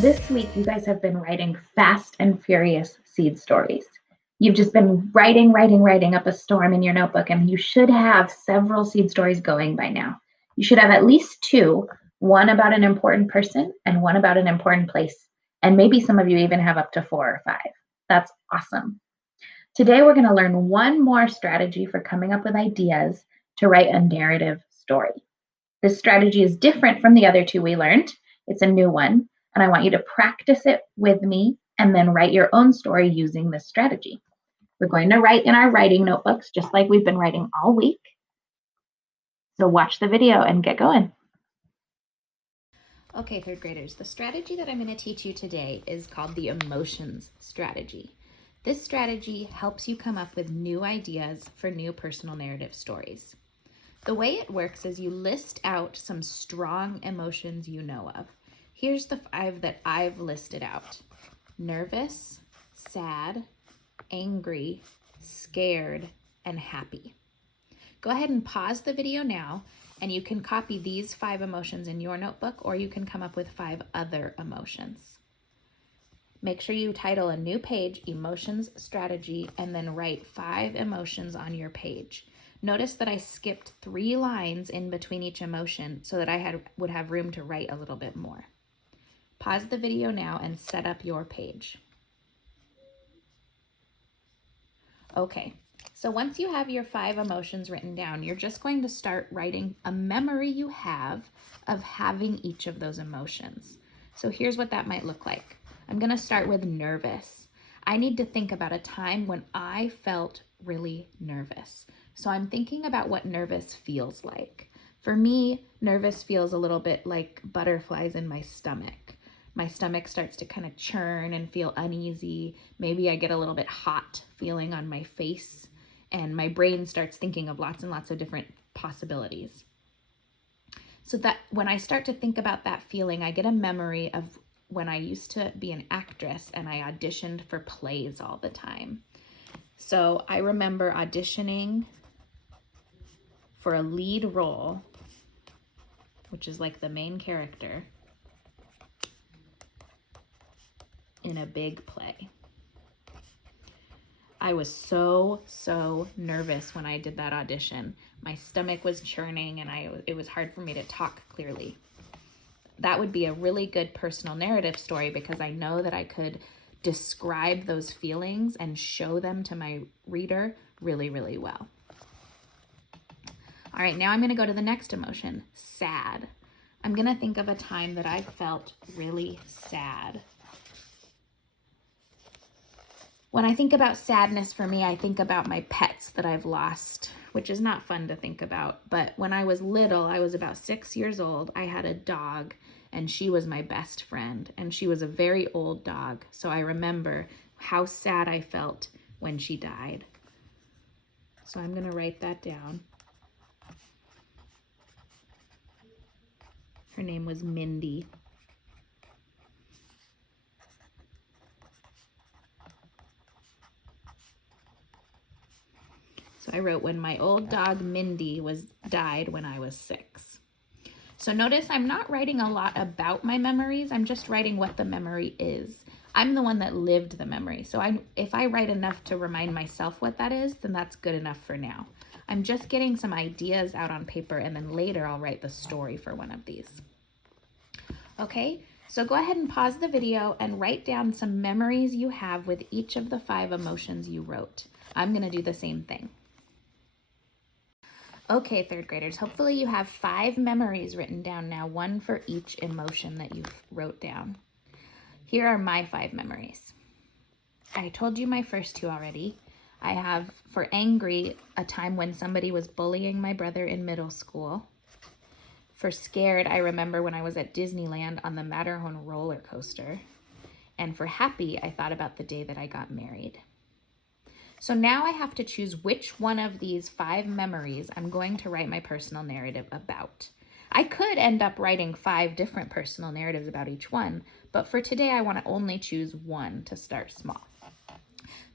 This week, you guys have been writing fast and furious seed stories. You've just been writing up a storm in your notebook, and you should have several seed stories going by now. You should have at least two, one about an important person and one about an important place. And maybe some of you even have up to four or five. That's awesome. Today, we're going to learn one more strategy for coming up with ideas to write a narrative story. This strategy is different from the other two we learned. It's a new one, and I want you to practice it with me and then write your own story using this strategy. We're going to write in our writing notebooks, just like we've been writing all week. So watch the video and get going. Okay, third graders, the strategy that I'm going to teach you today is called the emotions strategy. This strategy helps you come up with new ideas for new personal narrative stories. The way it works is you list out some strong emotions you know of. Here's the 5 that I've listed out: nervous, sad, angry, scared, and happy. Go ahead and pause the video now, and you can copy these 5 emotions in your notebook, or you can come up with 5 other emotions. Make sure you title a new page Emotions Strategy and then write 5 emotions on your page. Notice that I skipped 3 lines in between each emotion so that I would have room to write a little bit more. Pause the video now and set up your page. Okay, so once you have your 5 emotions written down, you're just going to start writing a memory you have of having each of those emotions. So here's what that might look like. I'm going to start with nervous. I need to think about a time when I felt really nervous. So I'm thinking about what nervous feels like. For me, nervous feels a little bit like butterflies in my stomach. My stomach starts to kind of churn and feel uneasy. Maybe I get a little bit hot feeling on my face, and my brain starts thinking of lots and lots of different possibilities. So that when I start to think about that feeling, I get a memory of when I used to be an actress and I auditioned for plays all the time. So I remember auditioning for a lead role, which is like the main character, in a big play. I was so nervous when I did that audition. My stomach was churning and it was hard for me to talk clearly. That would be a really good personal narrative story because I know that I could describe those feelings and show them to my reader really, really well. All right, now I'm going to go to the next emotion, sad. I'm going to think of a time that I felt really sad. When I think about sadness for me, I think about my pets that I've lost, which is not fun to think about. But when I was little, I was about 6 years old, I had a dog, and she was my best friend. And she was a very old dog, so I remember how sad I felt when she died. So I'm going to write that down. Her name was Mindy. So I wrote, when my old dog Mindy died when I was 6. So notice I'm not writing a lot about my memories. I'm just writing what the memory is. I'm the one that lived the memory. So if I write enough to remind myself what that is, then that's good enough for now. I'm just getting some ideas out on paper, and then later I'll write the story for one of these. Okay, so go ahead and pause the video and write down some memories you have with each of the 5 emotions you wrote. I'm going to do the same thing. Okay, third graders, hopefully you have 5 memories written down now, one for each emotion that you wrote down. Here are my 5 memories. I told you my first 2 already. I have, for angry, a time when somebody was bullying my brother in middle school. For scared, I remember when I was at Disneyland on the Matterhorn roller coaster. And for happy, I thought about the day that I got married. So now I have to choose which one of these 5 memories I'm going to write my personal narrative about. I could end up writing 5 different personal narratives about each one, but for today I want to only choose one to start small.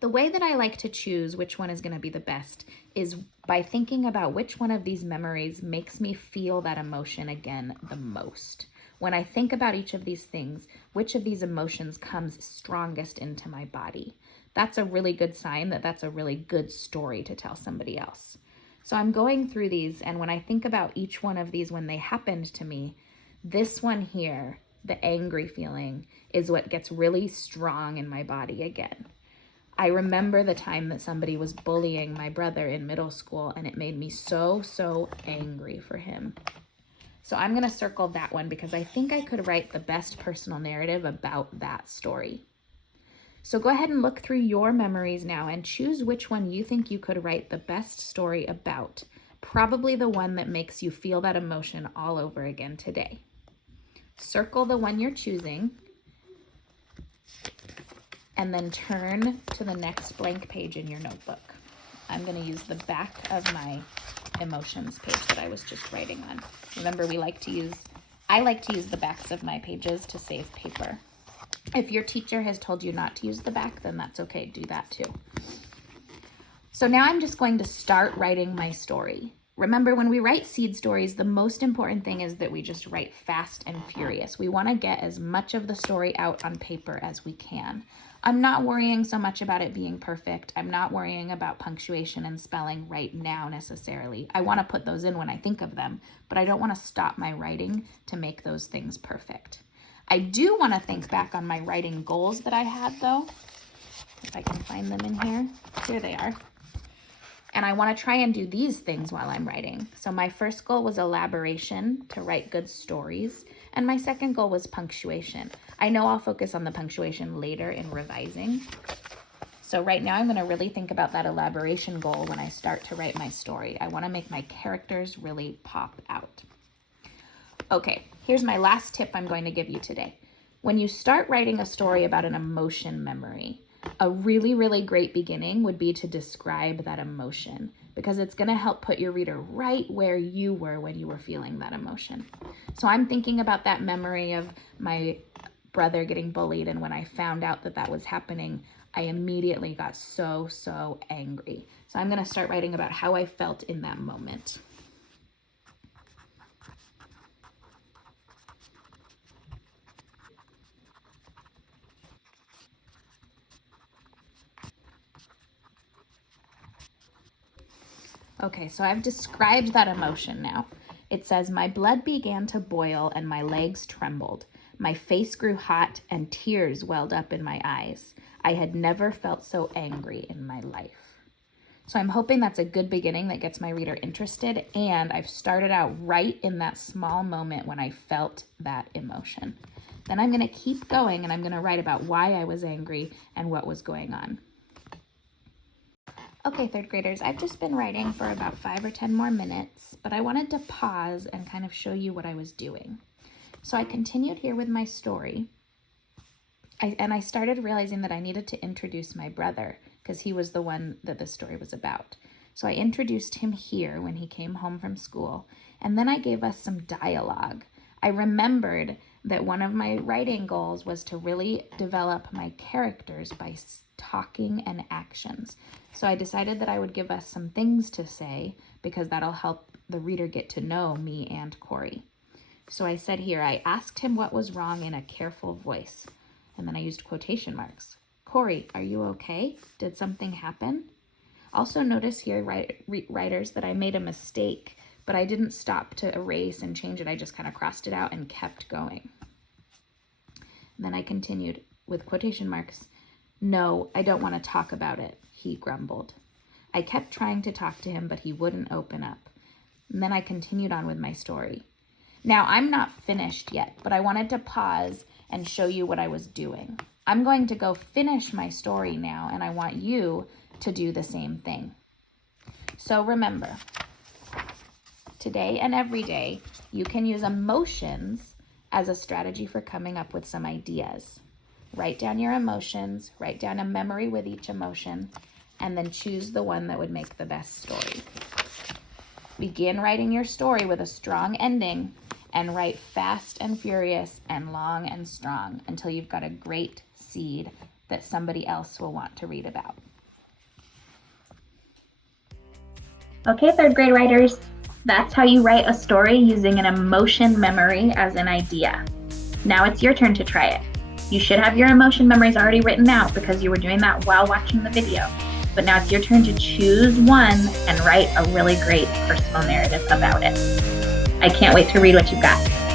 The way that I like to choose which one is going to be the best is by thinking about which one of these memories makes me feel that emotion again the most. When I think about each of these things, which of these emotions comes strongest into my body? That's a really good sign that that's a really good story to tell somebody else. So I'm going through these, and when I think about each one of these when they happened to me, this one here, the angry feeling, is what gets really strong in my body again. I remember the time that somebody was bullying my brother in middle school, and it made me so angry for him. So I'm going to circle that one because I think I could write the best personal narrative about that story. So go ahead and look through your memories now and choose which one you think you could write the best story about. Probably the one that makes you feel that emotion all over again today. Circle the one you're choosing and then turn to the next blank page in your notebook. I'm going to use the back of my emotions page that I was just writing on. Remember, I like to use the backs of my pages to save paper. If your teacher has told you not to use the back, then that's okay, do that too. So now I'm just going to start writing my story. Remember, when we write seed stories, the most important thing is that we just write fast and furious. We want to get as much of the story out on paper as we can. I'm not worrying so much about it being perfect. I'm not worrying about punctuation and spelling right now necessarily. I want to put those in when I think of them, but I don't want to stop my writing to make those things perfect. I do want to think back on my writing goals that I had though. If I can find them in here. Here they are. And I want to try and do these things while I'm writing. So my first goal was elaboration, to write good stories. And my second goal was punctuation. I know I'll focus on the punctuation later in revising. So right now I'm going to really think about that elaboration goal when I start to write my story. I want to make my characters really pop out. Okay, here's my last tip I'm going to give you today. When you start writing a story about an emotion memory, a really great beginning would be to describe that emotion, because it's going to help put your reader right where you were when you were feeling that emotion. So I'm thinking about that memory of my brother getting bullied, and when I found out that that was happening, I immediately got so angry. So I'm going to start writing about how I felt in that moment. Okay, so I've described that emotion now. It says, my blood began to boil and my legs trembled. My face grew hot and tears welled up in my eyes. I had never felt so angry in my life. So I'm hoping that's a good beginning that gets my reader interested, and I've started out right in that small moment when I felt that emotion. Then I'm going to keep going, and I'm going to write about why I was angry and what was going on. Okay, third graders, I've just been writing for about 5 or 10 more minutes, but I wanted to pause and kind of show you what I was doing. So I continued here with my story, and I started realizing that I needed to introduce my brother because he was the one that the story was about. So I introduced him here when he came home from school, and then I gave us some dialogue. I remembered that one of my writing goals was to really develop my characters by talking and actions. So I decided that I would give us some things to say because that'll help the reader get to know me and Corey. So I said here, I asked him what was wrong in a careful voice. And then I used quotation marks. Corey, are you okay? Did something happen? Also notice here, writers, that I made a mistake, but I didn't stop to erase and change it. I just kind of crossed it out and kept going. And then I continued with quotation marks. No, I don't want to talk about it, he grumbled. I kept trying to talk to him, but he wouldn't open up. And then I continued on with my story. Now, I'm not finished yet, but I wanted to pause and show you what I was doing. I'm going to go finish my story now, and I want you to do the same thing. So remember, today and every day, you can use emotions as a strategy for coming up with some ideas. Write down your emotions, write down a memory with each emotion, and then choose the one that would make the best story. Begin writing your story with a strong ending and write fast and furious and long and strong until you've got a great seed that somebody else will want to read about. Okay, third grade writers, that's how you write a story using an emotion memory as an idea. Now it's your turn to try it. You should have your emotion memories already written out because you were doing that while watching the video. But now it's your turn to choose one and write a really great personal narrative about it. I can't wait to read what you've got.